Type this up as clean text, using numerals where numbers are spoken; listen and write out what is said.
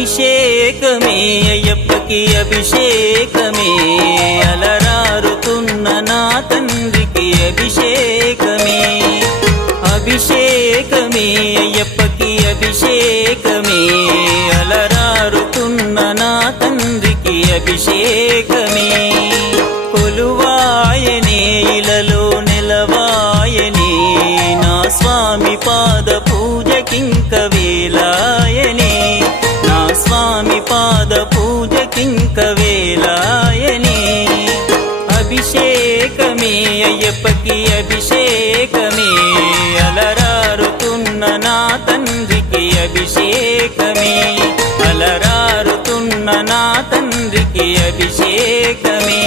అభిషేకమే అయ్యప్పకి అభిషేకమే అలరారుతున్న నా తండ్రికి అభిషేకమే అభిషేకమే అయ్యప్పకి అభిషేకమే అలరారుతున్న నా తండ్రికి అభిషేకమే కొలువాయనే ఇలలో నెలవాయనే నా స్వామి పాద పూజకింక వేలాయనే నా స్వామి పాద పూజకింక వేలాయనే అభిషేకమే అయ్యప్పకి అభిషేకమే అలరారుతున్న నా తండ్రికి అభిషేకమే అలరారుతున్న నా తండ్రికి అభిషేకమే